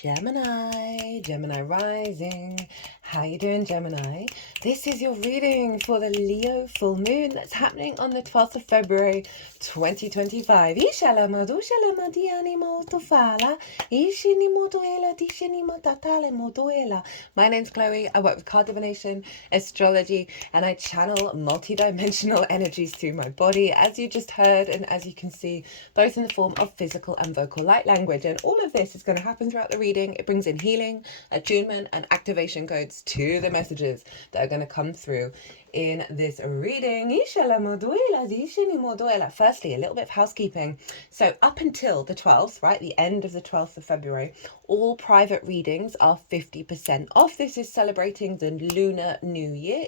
Gemini rising. How you doing, Gemini? This is your reading for the Leo full moon that's happening on the 12th of February 2025. My name's Chloe. I work with card divination, astrology, and I channel multi-dimensional energies through my body, as you just heard, and as you can see, both in the form of physical and vocal light language. And all of this is going to happen throughout the reading. It brings in healing, attunement, and activation codes to the messages that are going to come through in this reading. Firstly, a little bit of housekeeping. So up until the 12th, right, the end of the 12th of February, all private readings are 50% off. This is celebrating the Lunar New Year.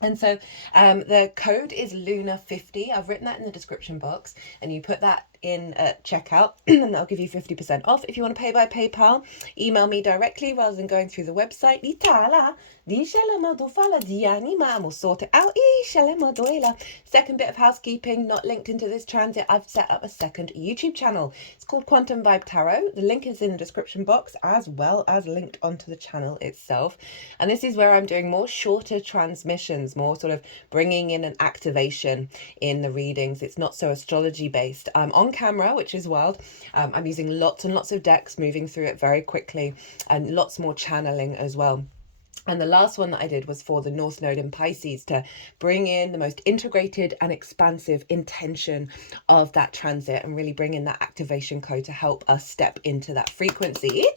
And so the code is Lunar50. I've written that in the description box, and you put that in at checkout and that'll give you 50% off. If you want to pay by PayPal, email me directly rather than going through the website. And we'll sort it out. Second bit of housekeeping, not linked into this transit, I've set up a second YouTube channel. It's called Quantum Vibe Tarot. The link is in the description box, as well as linked onto the channel itself. And this is where I'm doing more shorter transmissions, more sort of bringing in an activation in the readings. It's not so astrology based. I'm on camera, which is wild. I'm using lots and lots of decks, moving through it very quickly, and lots more channeling as well. And the last one that I did was for the North Node in Pisces, to bring in the most integrated and expansive intention of that transit and really bring in that activation code to help us step into that frequency. I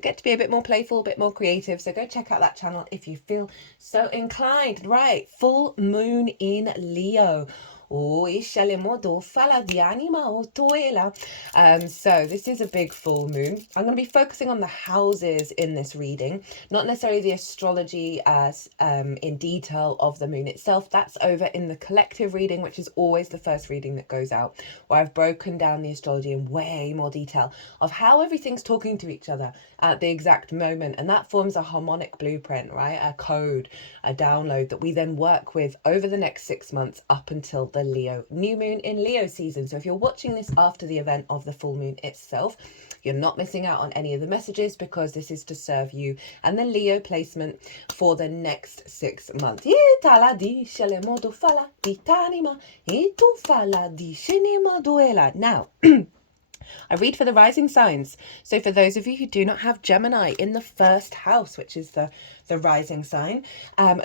get to be a bit more playful, a bit more creative, so go check out that channel if you feel so inclined. Right, full moon in Leo. So this is a big full moon. I'm going to be focusing on the houses in this reading, not necessarily the astrology as in detail of the moon itself. That's over in the collective reading, which is always the first reading that goes out, where I've broken down the astrology in way more detail of how everything's talking to each other at the exact moment. And that forms a harmonic blueprint, right? A code, a download that we then work with over the next 6 months up until the Leo new moon in Leo season. So if you're watching this after the event of the full moon itself, you're not missing out on any of the messages, because this is to serve you and the Leo placement for the next 6 months. Now, I read for the rising signs. So for those of you who do not have Gemini in the first house, which is the rising sign,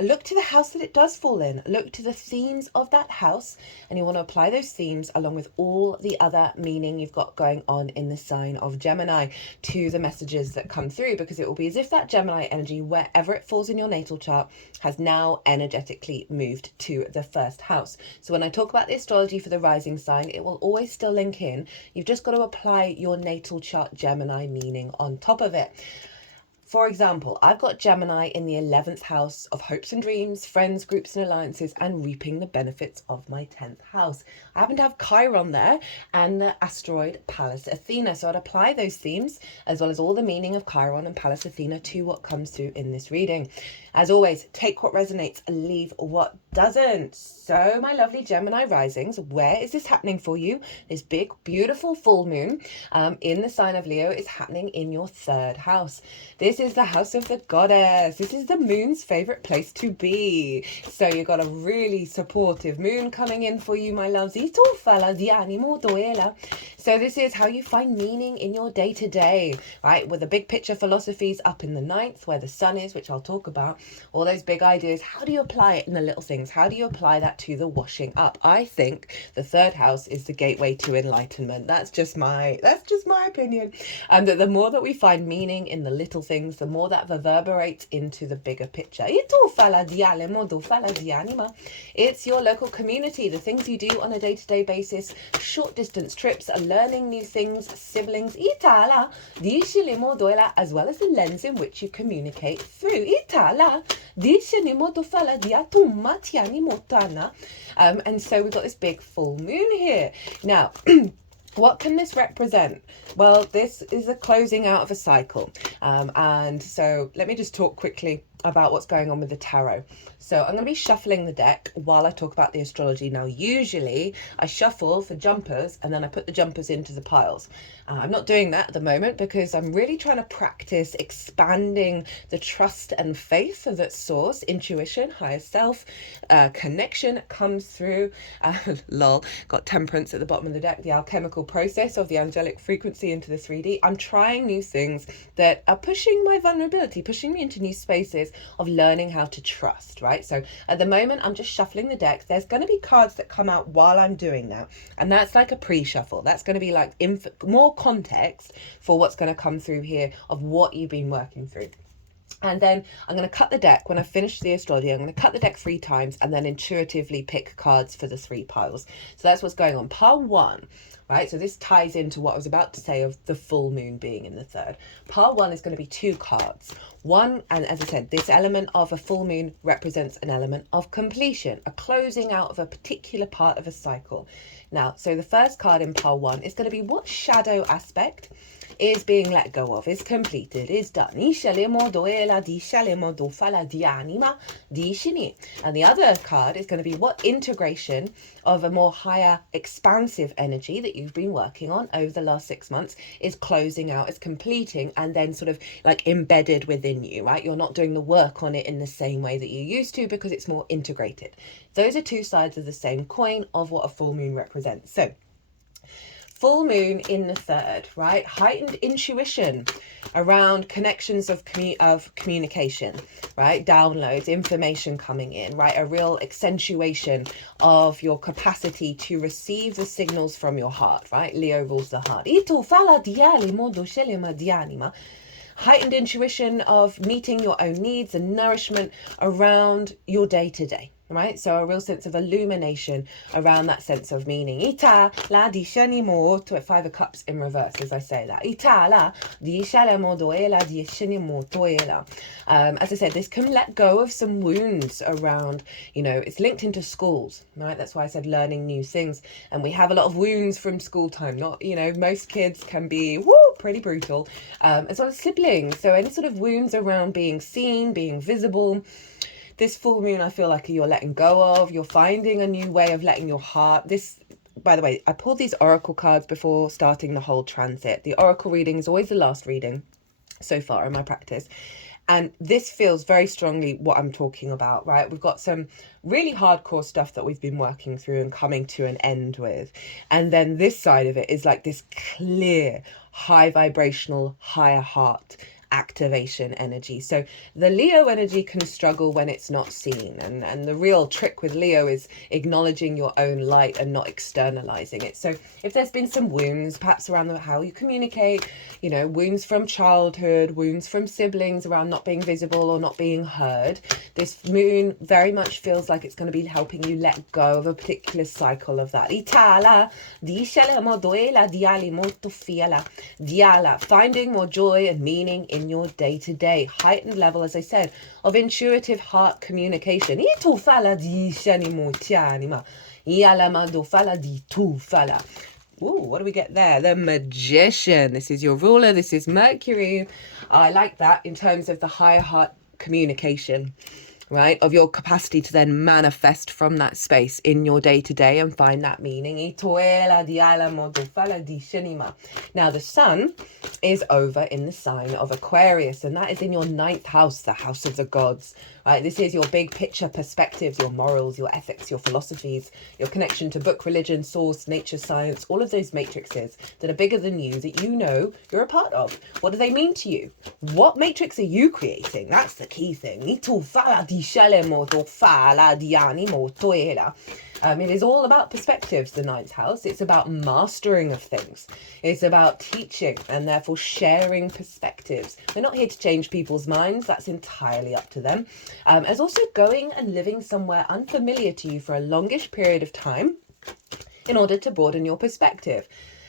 look to the house that it does fall in. Look to the themes of that house, and you want to apply those themes along with all the other meaning you've got going on in the sign of Gemini to the messages that come through, because it will be as if that Gemini energy, wherever it falls in your natal chart, has now energetically moved to the first house. So when I talk about the astrology for the rising sign, it will always still link in. You've just got to apply your natal chart Gemini meaning on top of it. For example, I've got Gemini in the 11th house of hopes and dreams, friends, groups and alliances, and reaping the benefits of my 10th house. I happen to have Chiron there and the asteroid Pallas Athena. So I'd apply those themes as well as all the meaning of Chiron and Pallas Athena to what comes through in this reading. As always, take what resonates and leave what doesn't. So my lovely Gemini risings, where is this happening for you? This big, beautiful full moon in the sign of Leo is happening in your 3rd house. This is the house of the goddess. This is the moon's favorite place to be. So you've got a really supportive moon coming in for you, my loves. So this is how you find meaning in your day-to-day, right? With the big picture philosophies up in the 9th, where the sun is, which I'll talk about. All those big ideas. How do you apply it in the little things? How do you apply that to the washing up? I think the 3rd house is the gateway to enlightenment. That's just my opinion. And that the more that we find meaning in the little things, the more that reverberates into the bigger picture. It's your local community, the things you do on a day-to-day basis, short distance trips, learning new things, siblings, as well as the lens in which you communicate through. And so we've got this big full moon here. Now, what can this represent? Well, this is a closing out of a cycle. And so let me just talk quickly about what's going on with the tarot. So I'm going to be shuffling the deck while I talk about the astrology. Now, usually I shuffle for jumpers and then I put the jumpers into the piles. I'm not doing that at the moment because I'm really trying to practice expanding the trust and faith that source, intuition, higher self, connection comes through. Lol, got temperance at the bottom of the deck, the alchemical process of the angelic frequency into the 3D. I'm trying new things that are pushing my vulnerability, pushing me into new spaces of learning how to trust, right? So at the moment, I'm just shuffling the deck. There's going to be cards that come out while I'm doing that. And that's like a pre-shuffle. That's going to be like more context for what's going to come through here of what you've been working through. And then I'm going to cut the deck. When I finish the astrology, I'm going to cut the deck 3 times and then intuitively pick cards for the 3 piles. So that's what's going on. Pile 1, right? So this ties into what I was about to say of the full moon being in the 3rd. Pile 1 is going to be 2 cards. One, and as I said, this element of a full moon represents an element of completion, a closing out of a particular part of a cycle. Now, so the first card in pile 1 is going to be what shadow aspect is being let go of, is completed, is done. And the other card is going to be what integration of a more higher expansive energy that you've been working on over the last 6 months is closing out, is completing, and then sort of like embedded within you, right? You're not doing the work on it in the same way that you used to because it's more integrated. Those are 2 sides of the same coin of what a full moon represents. So full moon in the 3rd, right? Heightened intuition around connections of communication, right? Downloads, information coming in, right? A real accentuation of your capacity to receive the signals from your heart, right? Leo rules the heart. Heightened intuition of meeting your own needs and nourishment around your day-to-day. Right, so a real sense of illumination around that sense of meaning. Ita la dishani mo to 5 of cups in reverse as I say that. Ita la dishale mo doela dishani mo toela. As I said, this can let go of some wounds around, you know, it's linked into schools, right? That's why I said learning new things. And we have a lot of wounds from school time. Not, you know, most kids can be pretty brutal, as well as siblings. So any sort of wounds around being seen, being visible. This full moon, I feel like you're letting go of, you're finding a new way of letting your heart. This, by the way, I pulled these oracle cards before starting the whole transit. The oracle reading is always the last reading so far in my practice. And this feels very strongly what I'm talking about, right? We've got some really hardcore stuff that we've been working through and coming to an end with. And then this side of it is like this clear, high vibrational, higher heart activation energy. So the Leo energy can struggle when it's not seen, and the real trick with Leo is acknowledging your own light and not externalizing it. So if there's been some wounds perhaps around how you communicate, you know, wounds from childhood, wounds from siblings around not being visible or not being heard, this moon very much feels like it's going to be helping you let go of a particular cycle of that. Finding more joy and meaning in your day-to-day. Heightened level, as I said, of intuitive heart communication. Ooh, what do we get there? The Magician. This is your ruler. This is Mercury. I like that in terms of the higher heart communication, right? Of your capacity to then manifest from that space in your day-to-day and find that meaning. Now, the sun is over in the sign of Aquarius, and that is in your 9th house, the house of the gods, right? This is your big picture perspectives, your morals, your ethics, your philosophies, your connection to book, religion, source, nature, science, all of those matrices that are bigger than you, that you know you're a part of. What do they mean to you? What matrix are you creating? That's the key thing. It is all about perspectives, the 9th house. It's about mastering of things. It's about teaching and therefore sharing perspectives. We're not here to change people's minds. That's entirely up to them. As also going and living somewhere unfamiliar to you for a longish period of time in order to broaden your perspective.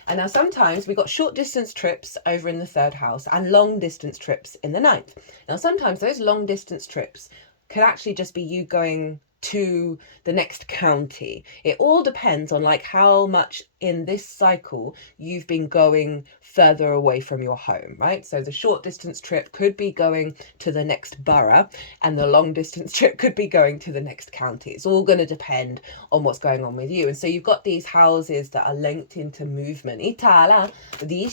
And now sometimes we got short distance trips over in the 3rd house and long distance trips in the 9th. Now sometimes those long distance trips can actually just be you going to the next county. It all depends on like how much in this cycle you've been going further away from your home, right? So the short distance trip could be going to the next borough, and the long distance trip could be going to the next county. It's all going to depend on what's going on with you. And so you've got these houses that are linked into movement. Itala, di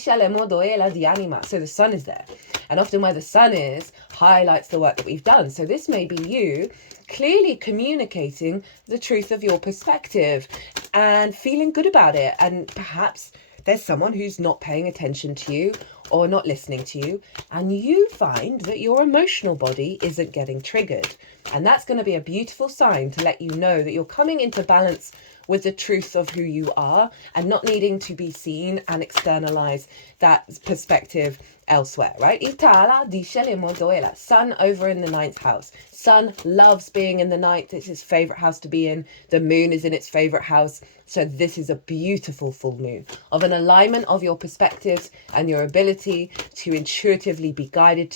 anima. So the sun is there. And often where the sun is highlights the work that we've done. So this may be you clearly communicating the truth of your perspective and feeling good about it. And perhaps there's someone who's not paying attention to you or not listening to you, and you find that your emotional body isn't getting triggered. And that's going to be a beautiful sign to let you know that you're coming into balance with the truth of who you are and not needing to be seen and externalize that perspective elsewhere, right? Itala disce modoela. Sun over in the 9th house. Sun loves being in the 9th. It's his favorite house to be in. The moon is in its favorite house. So this is a beautiful full moon of an alignment of your perspectives and your ability to intuitively be guided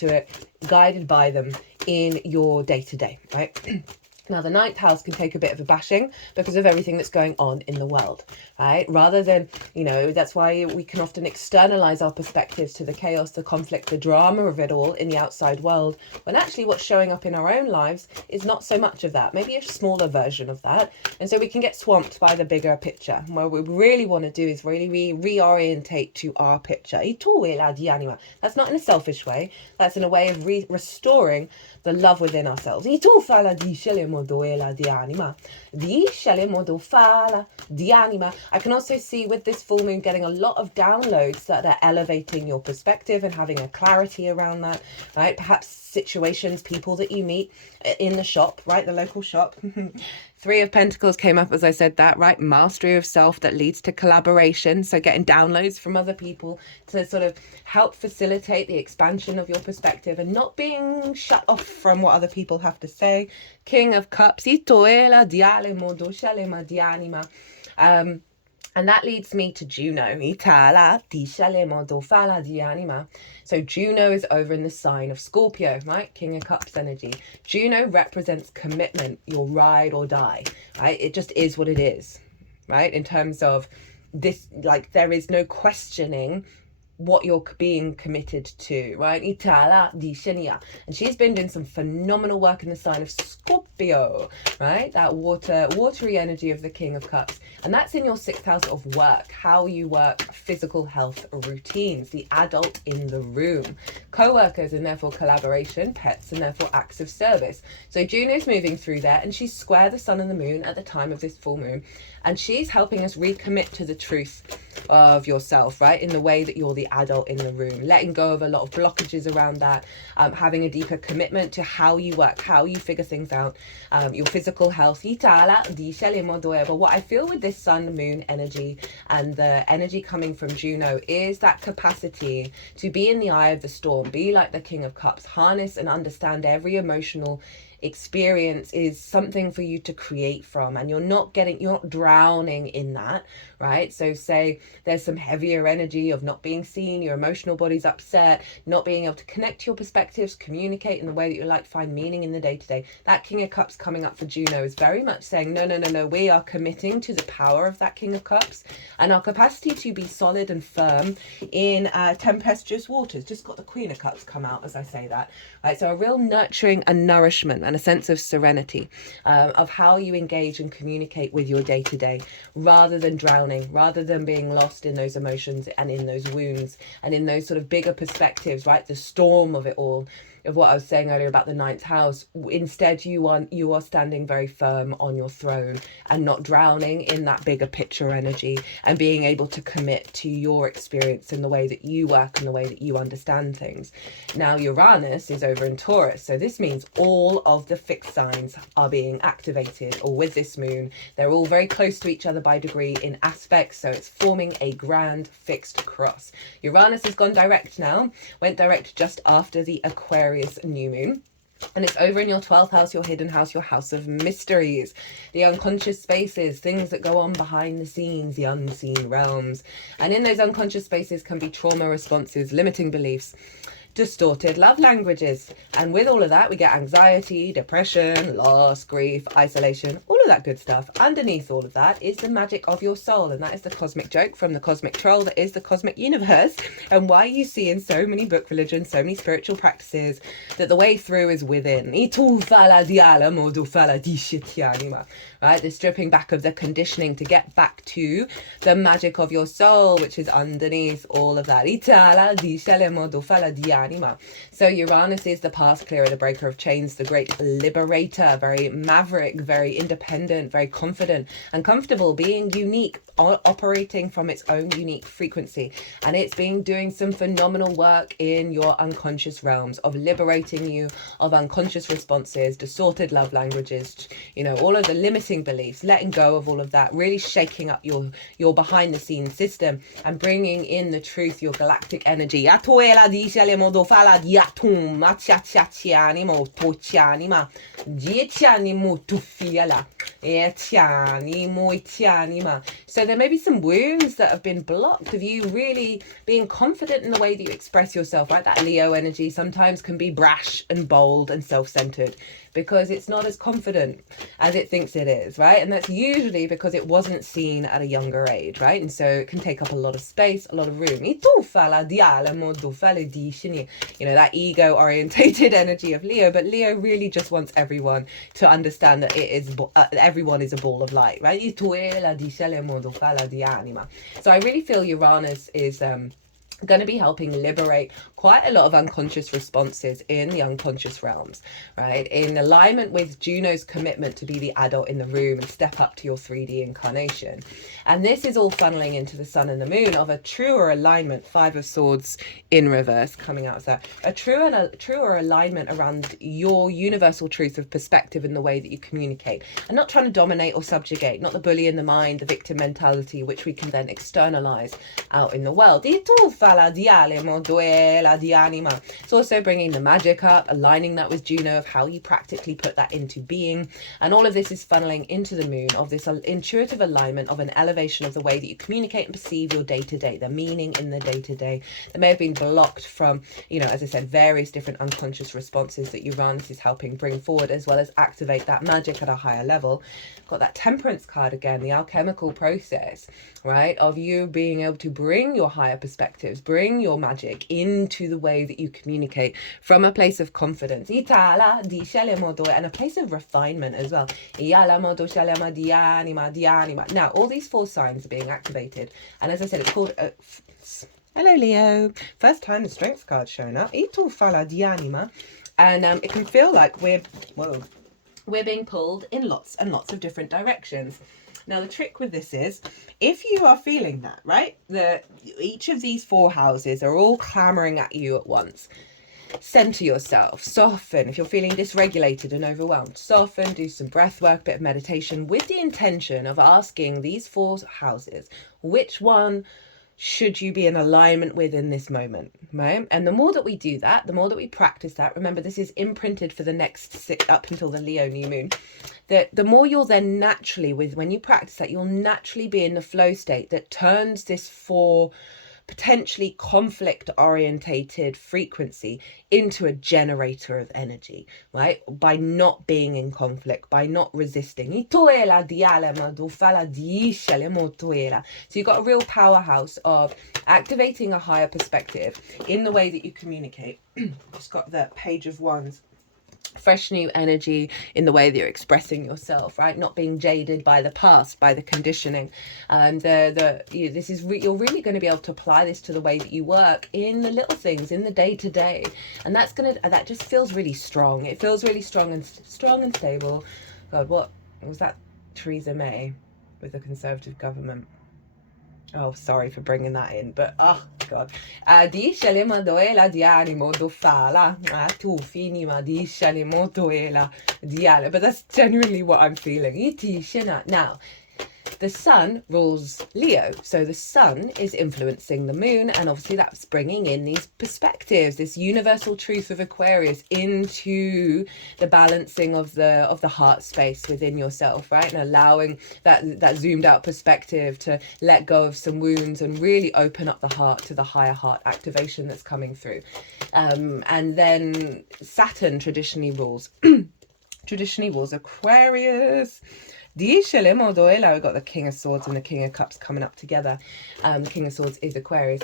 by them in your day-to-day, right? Now, the 9th house can take a bit of a bashing because of everything that's going on in the world, right? Rather than, that's why we can often externalize our perspectives to the chaos, the conflict, the drama of it all in the outside world, when actually what's showing up in our own lives is not so much of that, maybe a smaller version of that. And so we can get swamped by the bigger picture. And what we really want to do is really reorientate to our picture. That's not in a selfish way. That's in a way of restoring the love within ourselves. I can also see with this full moon getting a lot of downloads that are elevating your perspective and having a clarity around that, right? Perhaps situations, people that you meet in the shop, right? The local shop. 3 of Pentacles came up as I said that, right? Mastery of self that leads to collaboration. So getting downloads from other people to sort of help facilitate the expansion of your perspective and not being shut off from what other people have to say. King of Cups. And that leads me to Juno. So Juno is over in the sign of Scorpio, right? King of Cups energy. Juno represents commitment, your ride or die, right? It just is what it is, right? In terms of this, like there is no questioning what you're being committed to, right? And she's been doing some phenomenal work in the sign of Scorpio, right? That watery energy of the King of Cups. And that's in your 6th house of work, how you work, physical health, routines, the adult in the room, co-workers and therefore collaboration, pets and therefore acts of service. So Juno's moving through there and she's square the sun and the moon at the time of this full moon. And she's helping us recommit to the truth of yourself, right? In the way that you're the adult in the room, letting go of a lot of blockages around that, having a deeper commitment to how you work, how you figure things out, your physical health. But what I feel with this sun moon energy and the energy coming from Juno is that capacity to be in the eye of the storm, be like the King of Cups, harness and understand every emotional experience is something for you to create from, and you're not drowning in that, right? So say there's some heavier energy of not being seen, your emotional body's upset, not being able to connect to your perspectives, communicate in the way that you like to find meaning in the day-to-day. That King of Cups coming up for Juno is very much saying no, we are committing to the power of that King of Cups and our capacity to be solid and firm in tempestuous waters. Just got the Queen of Cups come out as I say that, right? So a real nurturing and nourishment and a sense of serenity of how you engage and communicate with your day-to-day, rather than drowning, rather than being lost in those emotions and in those wounds and in those sort of bigger perspectives, right? The storm of it all, of what I was saying earlier about the 9th house. Instead, you are standing very firm on your throne and not drowning in that bigger picture energy and being able to commit to your experience in the way that you work and the way that you understand things. Now, Uranus is over in Taurus, so this means all of the fixed signs are being activated, or with this moon, they're all very close to each other by degree in aspects, so it's forming a grand fixed cross. Uranus has gone direct now, went direct just after the Aquarius new moon. And it's over in your 12th house, your hidden house, your house of mysteries, the unconscious spaces, things that go on behind the scenes, the unseen realms. And in those unconscious spaces can be trauma responses, limiting beliefs, distorted love languages. And with all of that, we get anxiety, depression, loss, grief, isolation, all of that good stuff. Underneath all of that is the magic of your soul. And that is the cosmic joke from the cosmic troll that is the cosmic universe. And why you see in so many book religions, so many spiritual practices, that the way through is within. Right? The stripping back of the conditioning to get back to the magic of your soul, which is underneath all of that. So Uranus is the path clearer, the breaker of chains, the great liberator, very maverick, very independent, very confident and comfortable, being unique, operating from its own unique frequency. And it's been doing some phenomenal work in your unconscious realms of liberating you of unconscious responses, distorted love languages, you know, all of the limiting beliefs, letting go of all of that, really shaking up your behind the scenes system and bringing in the truth, your galactic energy. So there may be some wounds that have been blocked of you really being confident in the way that you express yourself, right? That Leo energy sometimes can be brash and bold and self-centered because it's not as confident as it thinks it is, right? And that's usually because it wasn't seen at a younger age, right? And so it can take up a lot of space, a lot of room. You know, that ego orientated energy of Leo, but Leo really just wants everyone to understand that it is everyone is a ball of light, right? So I really feel Uranus is going to be helping liberate quite a lot of unconscious responses in the unconscious realms, right? In alignment with Juno's commitment to be the adult in the room and step up to your 3D incarnation. And this is all funneling into the sun and the moon of a truer alignment, 5 of Swords in reverse coming out as that. A truer alignment around your universal truth of perspective in the way that you communicate. And not trying to dominate or subjugate, not the bully in the mind, the victim mentality, which we can then externalize out in the world. It's also bringing the magic up, aligning that with Juno of how you practically put that into being. And all of this is funneling into the moon of this intuitive alignment of an elevation of the way that you communicate and perceive your day-to-day, the meaning in the day-to-day that may have been blocked from, you know, as I said, various different unconscious responses that Uranus is helping bring forward, as well as activate that magic at a higher level. Got that Temperance card again, the alchemical process, right, of you being able to bring your higher perspectives, bring your magic into the way that you communicate from a place of confidence and a place of refinement as well. Now all these 4 signs are being activated, and as I said, it's called hello Leo, first time the strength card's showing up, and it can feel like we're being pulled in lots and lots of different directions. Now, the trick with this is, if you are feeling that, right, each of these 4 houses are all clamoring at you at once, center yourself, soften. If you're feeling dysregulated and overwhelmed, soften, do some breath work, bit of meditation, with the intention of asking these 4 houses, which one should you be in alignment with in this moment, right? And the more that we do that, the more that we practice that, remember this is imprinted for the next up until the Leo new moon, that the more you'll then naturally, when you practice that, you'll naturally be in the flow state that turns this 4 potentially conflict orientated frequency into a generator of energy, right? By not being in conflict, by not resisting. So you've got a real powerhouse of activating a higher perspective in the way that you communicate. Just got the Page of Wands. Fresh new energy in the way that you're expressing yourself, right? Not being jaded by the past, by the conditioning. And you're really going to be able to apply this to the way that you work in the little things, in the day-to-day. And that just feels really strong. It feels really strong and stable. God, what was that? Theresa May with the Conservative government. Oh, sorry for bringing that in, but oh God. But that's genuinely what I'm feeling. Now, the sun rules Leo. So the sun is influencing the moon, and obviously that's bringing in these perspectives, this universal truth of Aquarius into the balancing of the heart space within yourself, right? And allowing that zoomed out perspective to let go of some wounds and really open up the heart to the higher heart activation that's coming through. And then Saturn traditionally rules Aquarius. We've got the King of Swords and the King of Cups coming up together. The King of Swords is Aquarius.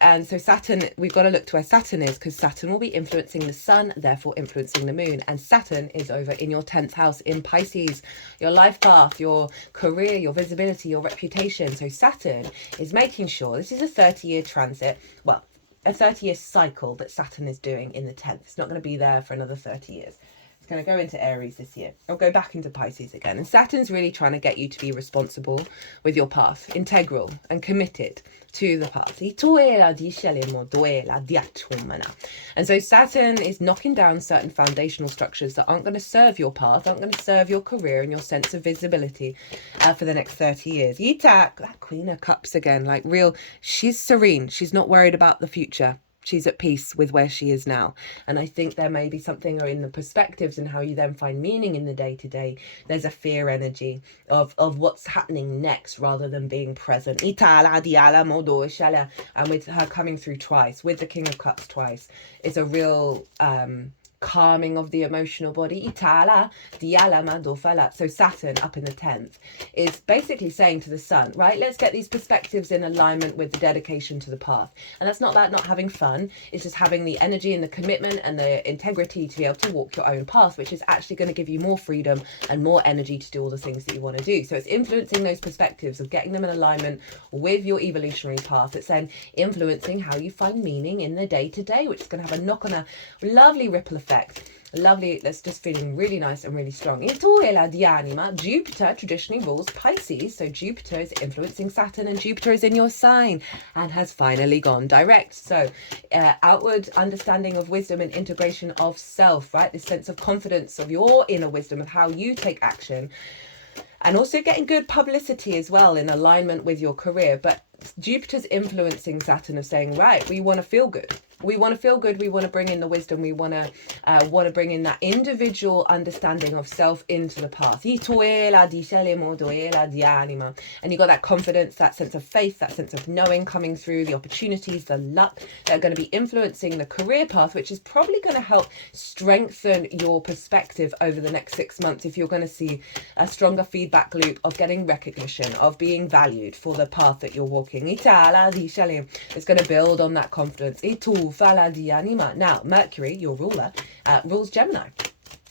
And so Saturn, we've got to look to where Saturn is, because Saturn will be influencing the sun, therefore influencing the moon. And Saturn is over in your 10th house in Pisces, your life path, your career, your visibility, your reputation. So Saturn is making sure, this is a 30-year transit, well, a 30-year cycle that Saturn is doing in the 10th. It's not going to be there for another 30 years. It's going to go into Aries this year. It'll go back into Pisces again. And Saturn's really trying to get you to be responsible with your path, integral and committed to the path. And so Saturn is knocking down certain foundational structures that aren't going to serve your path, aren't going to serve your career and your sense of visibility for the next 30 years. That Queen of Cups again, like real, she's serene. She's not worried about the future. She's at peace with where she is now. And I think there may be something in the perspectives and how you then find meaning in the day-to-day. There's a fear energy of what's happening next rather than being present. And with her coming through twice, with the King of Cups twice, it's a real calming of the emotional body. So Saturn up in the 10th is basically saying to the sun, right, let's get these perspectives in alignment with the dedication to the path. And that's not about not having fun. It's just having the energy and the commitment and the integrity to be able to walk your own path, which is actually going to give you more freedom and more energy to do all the things that you want to do. So it's influencing those perspectives of getting them in alignment with your evolutionary path. It's then influencing how you find meaning in the day-to-day, which is going to have a knock on a lovely ripple effect. Lovely, that's just feeling really nice and really strong. Jupiter traditionally rules Pisces, so Jupiter is influencing Saturn, and Jupiter is in your sign and has finally gone direct. So outward understanding of wisdom and integration of self, right? This sense of confidence of your inner wisdom, of how you take action, and also getting good publicity as well in alignment with your career. But Jupiter's influencing Saturn of saying, right, we want to feel good. We want to feel good. We want to bring in the wisdom. We want to bring in that individual understanding of self into the path. And you got that confidence, that sense of faith, that sense of knowing coming through, the opportunities, the luck that are going to be influencing the career path, which is probably going to help strengthen your perspective over the next 6 months if you're going to see a stronger feedback loop of getting recognition, of being valued for the path that you're walking. It's going to build on that confidence. Now, Mercury, your ruler, rules Gemini.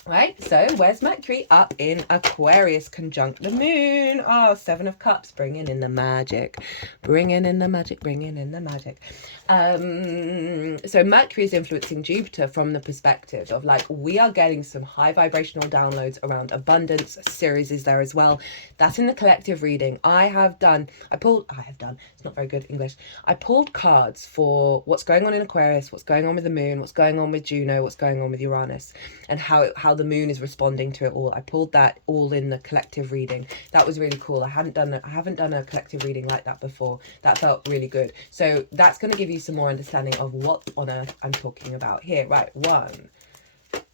Right, so where's Mercury? Up in Aquarius, conjunct the moon. Oh, 7 of Cups, bringing in the magic. Bringing in the magic, bringing in the magic. So Mercury is influencing Jupiter from the perspective of like, we are getting some high vibrational downloads around abundance. Ceres is there as well. That's in the collective reading. I have done, it's not very good English. I pulled cards for what's going on in Aquarius, what's going on with the moon, what's going on with Juno, what's going on with Uranus, and how the moon is responding to it all. I pulled that all in the collective reading. That was really cool. I haven't done a collective reading like that before. That felt really good. So that's going to give you some more understanding of what on earth I'm talking about here. Right, 1,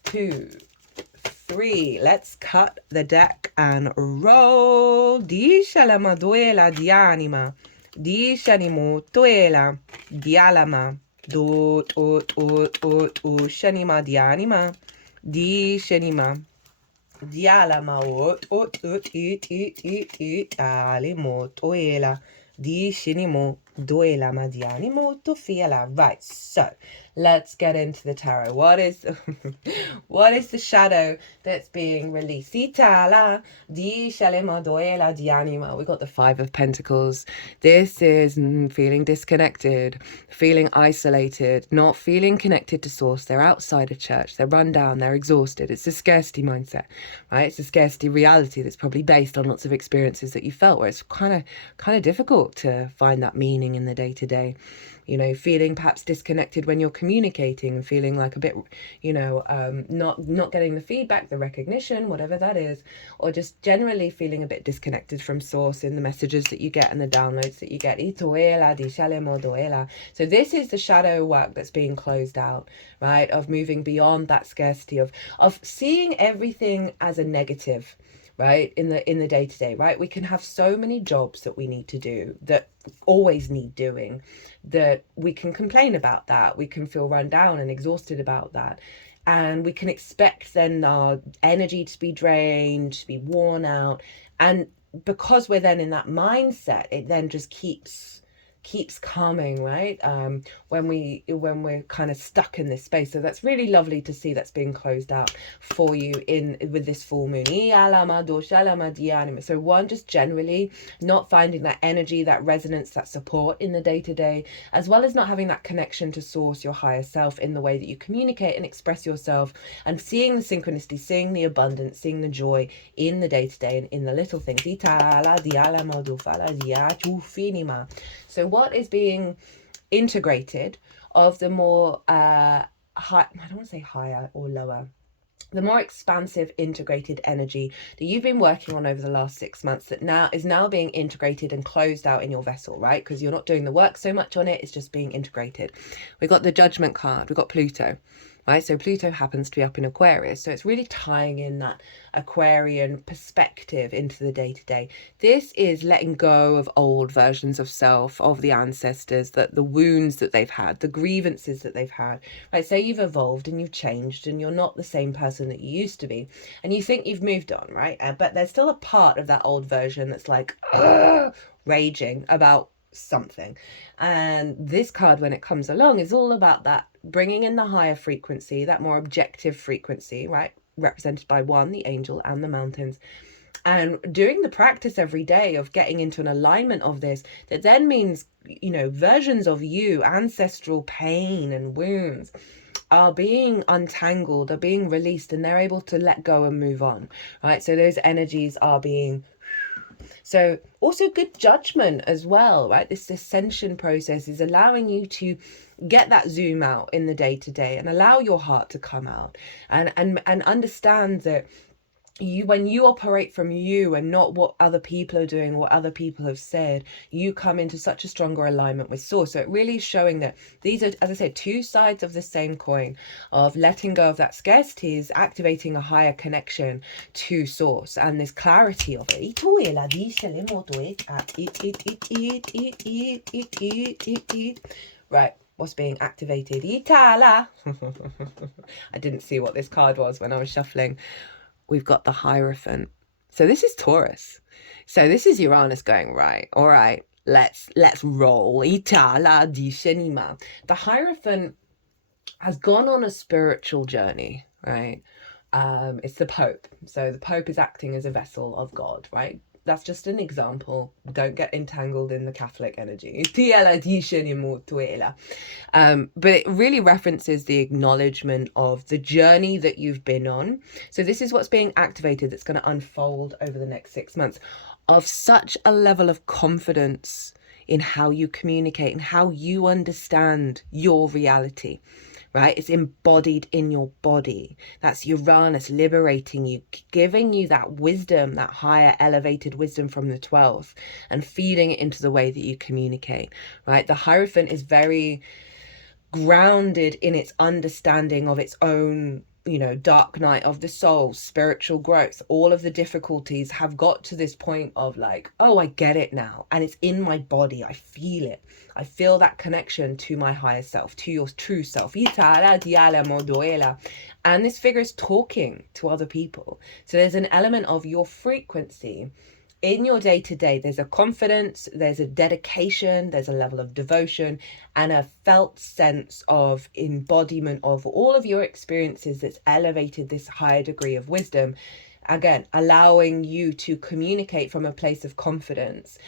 2, 3. Let's cut the deck and roll. Dice la maduela di anima. Dice animo tuela di alama. Dot shanima di anima. Di shanima di alama alimo toela di shinimo doela madiani moto fiala. Right, so let's get into the tarot. What is the shadow that's being released? Itala di shalema doela di anima. We got the 5 of Pentacles. This is feeling disconnected, feeling isolated, not feeling connected to source. They're outside of church. They're run down. They're exhausted. It's a scarcity mindset, right? It's a scarcity reality that's probably based on lots of experiences that you felt where it's kind of difficult to find that meaning being in the day-to-day. You know, feeling perhaps disconnected when you're communicating and feeling like a bit, you know, not getting the feedback, the recognition, whatever that is, or just generally feeling a bit disconnected from source in the messages that you get and the downloads that you get. So this is the shadow work that's being closed out, right? Of moving beyond that scarcity, of seeing everything as a negative, right? In the day-to-day, right? We can have so many jobs that we need to do that always need doing, that we can complain about that, we can feel run down and exhausted about that, and we can expect then our energy to be drained, to be worn out. And because we're then in that mindset, it then just keeps coming, right? When we're kind of stuck in this space. So that's really lovely to see that's being closed out for you with this full moon. So one, just generally not finding that energy, that resonance, that support in the day-to-day, as well as not having that connection to source, your higher self, in the way that you communicate and express yourself, and seeing the synchronicity, seeing the abundance, seeing the joy in the day-to-day and in the little things. So what is being integrated of the more high, I don't want to say higher or lower, the more expansive integrated energy that you've been working on over the last 6 months, that is now being integrated and closed out in your vessel, right? Because you're not doing the work so much on it, it's just being integrated. We got the Judgment card, we got Pluto, right? So Pluto happens to be up in Aquarius, so it's really tying in that Aquarian perspective into the day-to-day. This is letting go of old versions of self, of the ancestors, that the wounds that they've had, the grievances that they've had, right? Say you've evolved and you've changed and you're not the same person that you used to be, and you think you've moved on, right? But there's still a part of that old version that's like raging about something. And this card, when it comes along, is all about that, bringing in the higher frequency, that more objective frequency, right? Represented by one, the angel, and the mountains. And doing the practice every day of getting into an alignment of this, that then means, you know, versions of you, ancestral pain and wounds, are being untangled, are being released, and they're able to let go and move on, right? So those energies are being... So also good judgment as well, right? This ascension process is allowing you to get that zoom out in the day-to-day and allow your heart to come out, and understand that when you operate from you and not what other people are doing, what other people have said, you come into such a stronger alignment with source. So it really is showing that these are, as I said, two sides of the same coin, of letting go of that scarcity is activating a higher connection to source and this clarity of it. Right, what's being activated? I didn't see what this card was when I was shuffling. We've got the Hierophant. So this is Taurus. So this is Uranus going, right, all right, let's roll. The Hierophant has gone on a spiritual journey, right? It's the Pope. So the Pope is acting as a vessel of God, right? That's just an example. Don't get entangled in the Catholic energy. But it really references the acknowledgement of the journey that you've been on. So this is what's being activated, that's going to unfold over the next 6 months, of such a level of confidence in how you communicate and how you understand your reality. Right? It's embodied in your body. That's Uranus liberating you, giving you that wisdom, that higher elevated wisdom from the 12th, and feeding it into the way that you communicate, right? The Hierophant is very grounded in its understanding of its own, you know, dark night of the soul, spiritual growth. All of the difficulties have got to this point of like, oh, I get it now. And it's in my body. I feel it. I feel that connection to my higher self, to your true self. And this figure is talking to other people. So there's an element of your frequency in your day-to-day. There's a confidence, there's a dedication, there's a level of devotion, and a felt sense of embodiment of all of your experiences that's elevated this higher degree of wisdom. Again, allowing you to communicate from a place of confidence.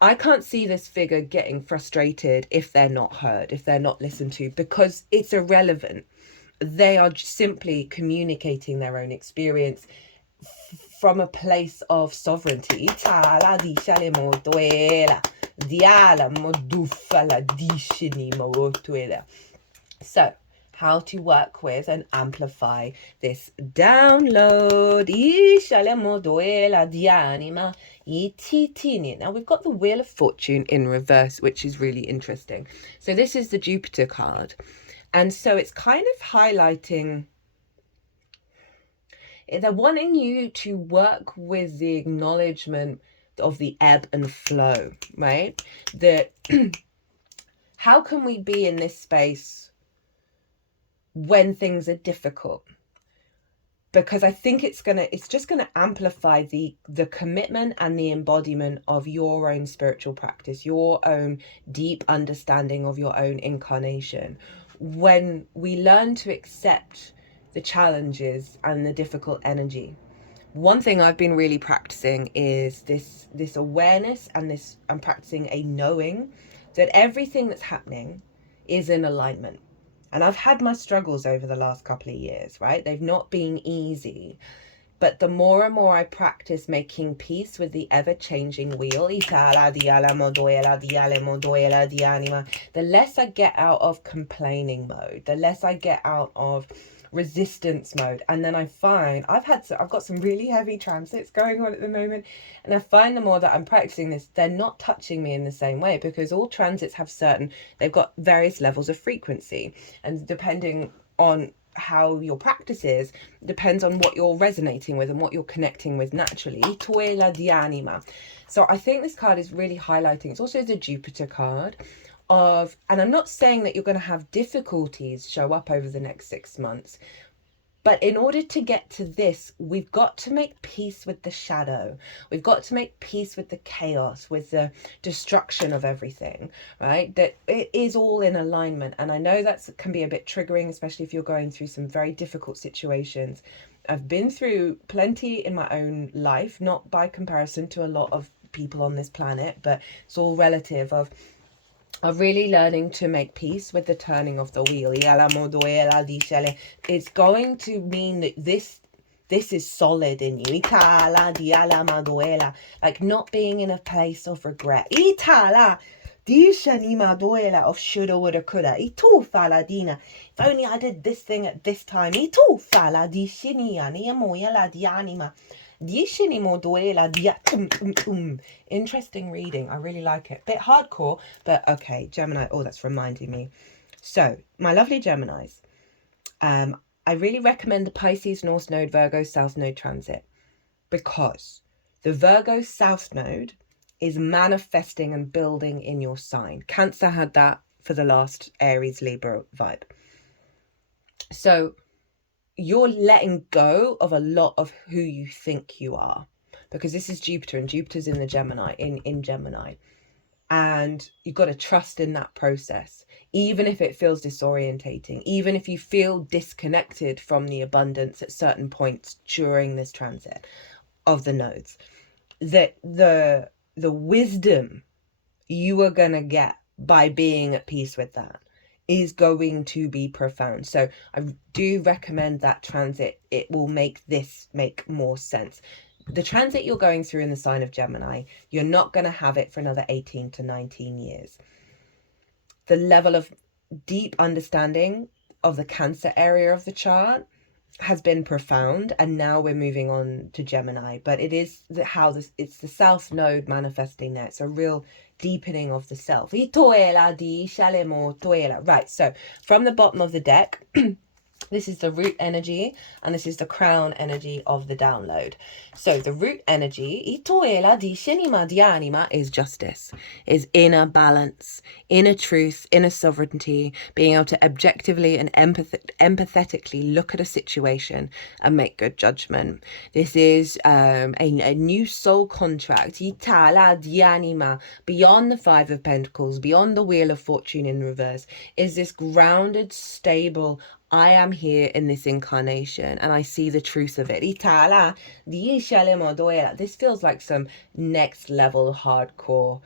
I can't see this figure getting frustrated if they're not heard, if they're not listened to, because it's irrelevant. They are simply communicating their own experience from a place of sovereignty. Diala modufala dishini motuela. So, how to work with and amplify this download. Now we've got the Wheel of Fortune in reverse, which is really interesting. So this is the Jupiter card. And so it's kind of highlighting, they're wanting you to work with the acknowledgement of the ebb and flow, right? That how can we be in this space when things are difficult? Because I think it's just gonna amplify the commitment and the embodiment of your own spiritual practice, your own deep understanding of your own incarnation. When we learn to accept the challenges and the difficult energy. One thing I've been really practicing is this awareness, and I'm practicing a knowing that everything that's happening is in alignment. And I've had my struggles over the last couple of years, right? They've not been easy. But the more and more I practice making peace with the ever-changing wheel, the less I get out of complaining mode, the less I get out of resistance mode. And then I find I've got some really heavy transits going on at the moment, and I find the more that I'm practicing this, they're not touching me in the same way, because all transits have they've got various levels of frequency, and depending on how your practice is depends on what you're resonating with and what you're connecting with naturally. So I think this card is really highlighting, it's also the Jupiter card of, and I'm not saying that you're going to have difficulties show up over the next 6 months, but in order to get to this, we've got to make peace with the shadow. We've got to make peace with the chaos, with the destruction of everything, right? That it is all in alignment. And I know that can be a bit triggering, especially if you're going through some very difficult situations. I've been through plenty in my own life, not by comparison to a lot of people on this planet, but it's all relative of really learning to make peace with the turning of the wheel. It's going to mean that this is solid in you. Like not being in a place of regret. Of shoulda, woulda, coulda. If only I did this thing at this time. Interesting reading. I really like it. Bit hardcore, but okay. Gemini. Oh, that's reminding me. So, my lovely Geminis, I really recommend the Pisces North Node, Virgo South Node transit, because the Virgo South Node is manifesting and building in your sign. Cancer had that for the last Aries Libra vibe. So you're letting go of a lot of who you think you are, because this is Jupiter, and Jupiter's in the Gemini, in Gemini. And you've got to trust in that process, even if it feels disorientating, even if you feel disconnected from the abundance at certain points during this transit of the nodes. That the wisdom you are going to get by being at peace with that is going to be profound. So I do recommend that transit. It will make this make more sense. The transit you're going through in the sign of Gemini, you're not going to have it for another 18 to 19 years. The level of deep understanding of the Cancer area of the chart has been profound, and now we're moving on to Gemini. But it is it's the South Node manifesting there. It's a real deepening of the self. Right, so from the bottom of the deck, this is the root energy, and this is the crown energy of the download. So the root energy is justice, is inner balance, inner truth, inner sovereignty, being able to objectively and empathetically look at a situation and make good judgment. This is a new soul contract, beyond the Five of Pentacles, beyond the Wheel of Fortune in reverse, is this grounded, stable, I am here in this incarnation and I see the truth of it. This feels like some next level hardcore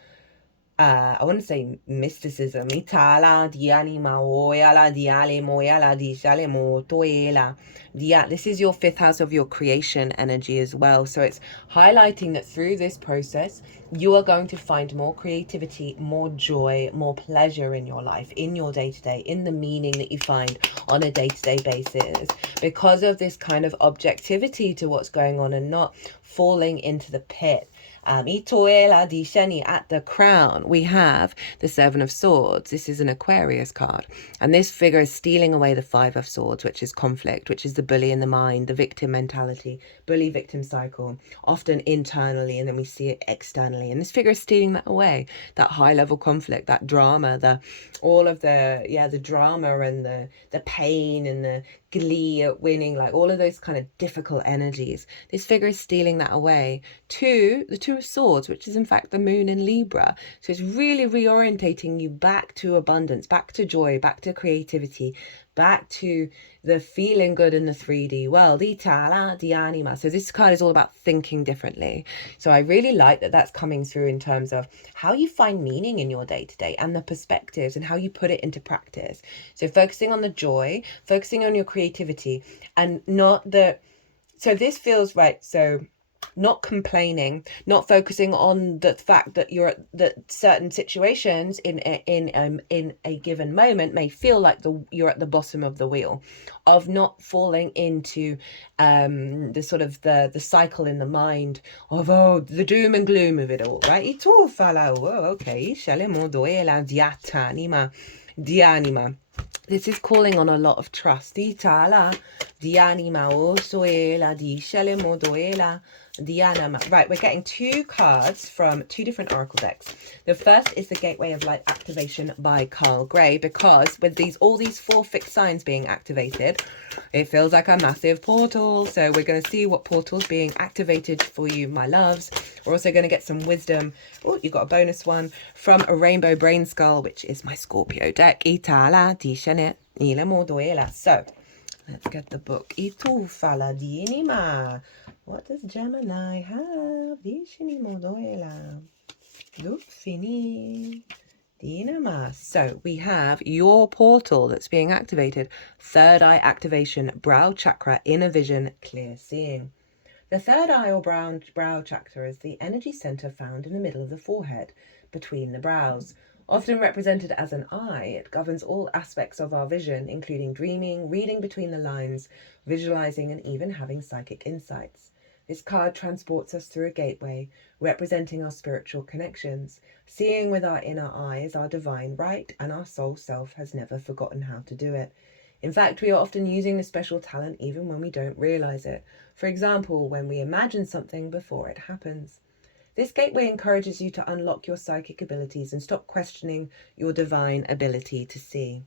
I want to say mysticism. Itala dianima oyala diale moyala dijale mo toela. This is your 5th house of your creation energy as well. So it's highlighting that through this process, you are going to find more creativity, more joy, more pleasure in your life, in your day-to-day, in the meaning that you find on a day-to-day basis, because of this kind of objectivity to what's going on and not falling into the pit. Itoela di Sheni, at the crown, we have the 7 of Swords. This is an Aquarius card. And this figure is stealing away the 5 of Swords, which is conflict, which is the bully in the mind, the victim mentality, bully-victim cycle, often internally, and then we see it externally. And this figure is stealing that away, that high-level conflict, that drama, all of the drama and the pain and the glee at winning, like all of those kind of difficult energies. This figure is stealing that away to the 2 of Swords, which is in fact the moon in Libra. So it's really reorientating you back to abundance, back to joy, back to creativity, back to the feeling good in the 3D world. So this card is all about thinking differently. So I really like that that's coming through in terms of how you find meaning in your day-to-day and the perspectives and how you put it into practice. So focusing on the joy, focusing on your creativity, and not the... So this feels right. So not complaining, not focusing on the fact that you're that certain situations in a given moment may feel like you're at the bottom of the wheel, of not falling into the sort of the cycle in the mind of the doom and gloom of it all, right? This is calling on a lot of trust. Right, we're getting 2 cards from 2 different oracle decks. The first is the Gateway of Light activation by Carl Gray, because with all these 4 fixed signs being activated, it feels like a massive portal. So we're going to see what portal's being activated for you, my loves. We're also going to get some wisdom. Oh, you got a bonus one from a Rainbow Brainskull, which is my Scorpio deck. So let's get the book. What does Gemini have? So we have your portal that's being activated. 3rd eye activation, brow chakra, inner vision, clear seeing. The 3rd eye or brow chakra is the energy center found in the middle of the forehead, between the brows. Often represented as an eye, it governs all aspects of our vision, including dreaming, reading between the lines, visualizing, and even having psychic insights. This card transports us through a gateway, representing our spiritual connections. Seeing with our inner eye is our divine right, and our soul self has never forgotten how to do it. In fact, we are often using this special talent even when we don't realize it. For example, when we imagine something before it happens. This gateway encourages you to unlock your psychic abilities and stop questioning your divine ability to see.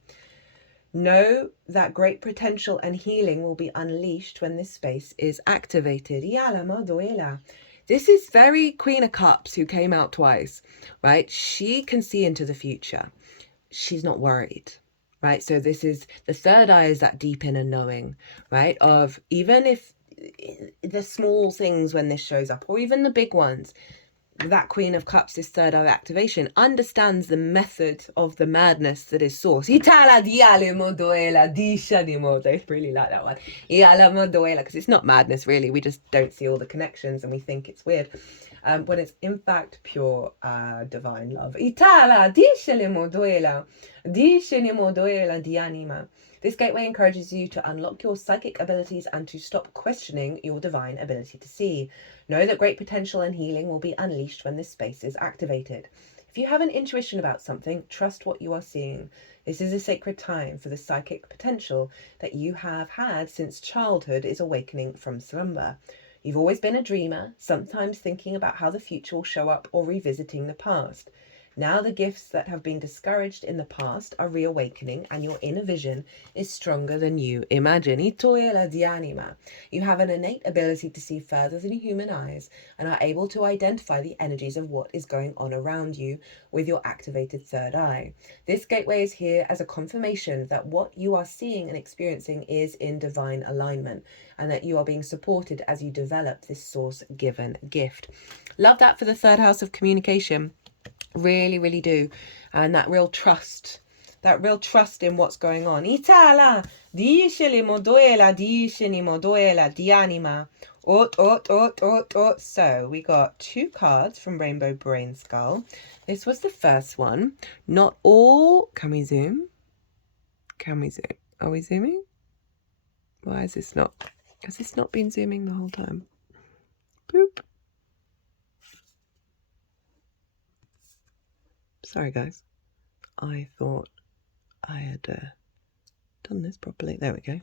Know that great potential and healing will be unleashed when this space is activated. This is very Queen of Cups, who came out twice, right? She can see into the future. She's not worried, right? So this is the 3rd eye, is that deep inner knowing, right? Of even if the small things when this shows up, or even the big ones, that Queen of Cups, this 3rd eye activation, understands the method of the madness that is source. They really like that one. Because it's not madness, really. We just don't see all the connections and we think it's weird. When it's in fact pure divine love. This gateway encourages you to unlock your psychic abilities and to stop questioning your divine ability to see. Know that great potential and healing will be unleashed when this space is activated. If you have an intuition about something, trust what you are seeing. This is a sacred time for the psychic potential that you have had since childhood is awakening from slumber. You've always been a dreamer, sometimes thinking about how the future will show up or revisiting the past. Now the gifts that have been discouraged in the past are reawakening, and your inner vision is stronger than you imagine. You have an innate ability to see further than human eyes and are able to identify the energies of what is going on around you with your activated 3rd eye. This gateway is here as a confirmation that what you are seeing and experiencing is in divine alignment, and that you are being supported as you develop this source-given gift. Love that for the 3rd house of communication. Really, really do. And that real trust in what's going on. Itala, dice mo duela, dice ni mo duela, dianima. Ot. So we got 2 cards from Rainbow Brainskull. This was the first one. Not all. Can we zoom? Can we zoom? Are we zooming? Why is this not? Has this not been zooming the whole time? Boop. Sorry, guys. I thought I had done this properly. There we go.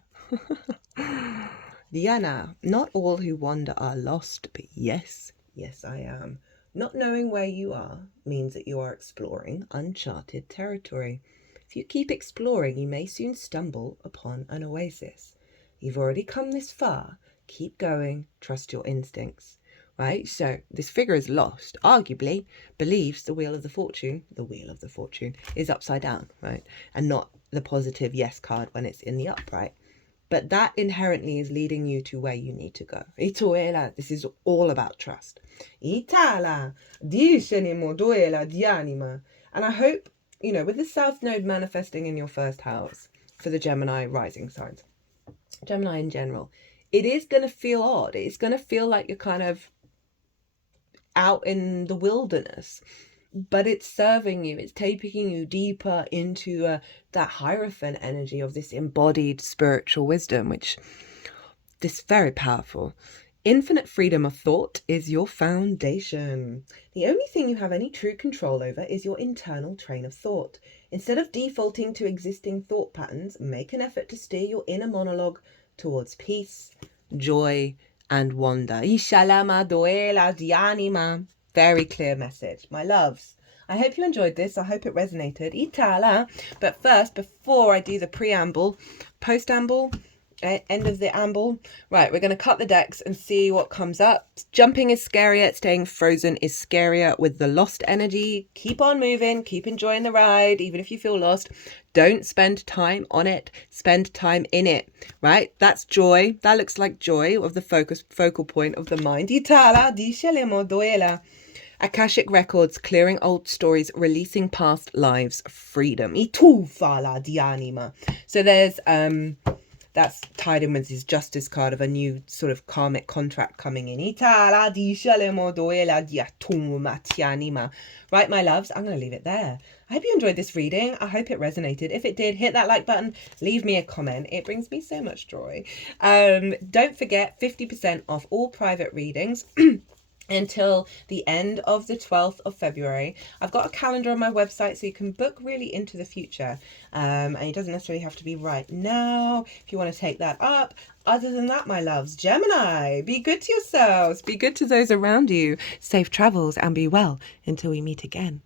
Diana, not all who wander are lost, but yes, I am. Not knowing where you are means that you are exploring uncharted territory. If you keep exploring, you may soon stumble upon an oasis. You've already come this far. Keep going. Trust your instincts. Right? So this figure is lost, arguably believes the wheel of the fortune is upside down, right? And not the positive yes card when it's in the upright. But that inherently is leading you to where you need to go. Ituela, this is all about trust. Itala, dicenimo duela dianima. And I hope, with the South Node manifesting in your first house for the Gemini rising signs, Gemini in general, it is going to feel odd. It's going to feel like you're kind of out in the wilderness, but it's serving you. It's taking you deeper into that Hierophant energy of this embodied spiritual wisdom, which this very powerful. Infinite freedom of thought is your foundation. The only thing you have any true control over is your internal train of thought. Instead of defaulting to existing thought patterns, make an effort to steer your inner monologue towards peace, joy, and wonder. Ishalama doela dianima. Very clear message. My loves, I hope you enjoyed this. I hope it resonated. Itala. But first, before I do the preamble, post-amble, end of the amble, right, we're going to cut the decks and see what comes up. Jumping is scarier. Staying frozen is scarier with the lost energy. Keep on moving. Keep enjoying the ride, even if you feel lost. Don't spend time on it. Spend time in it, right? That's joy. That looks like joy of the focal point of the mind. Itala, discelemo doela. Akashic records, clearing old stories, releasing past lives, freedom. Itufala dianima. So there's that's tied in with his justice card of a new sort of karmic contract coming in. Right, my loves, I'm going to leave it there. I hope you enjoyed this reading. I hope it resonated. If it did, hit that like button, leave me a comment. It brings me so much joy. Don't forget, 50% off all private readings. Until the end of the 12th of February. I've got a calendar on my website so you can book really into the future. And it doesn't necessarily have to be right now if you want to take that up. Other than that, my loves, Gemini, be good to yourselves. Be good to those around you. Safe travels and be well until we meet again.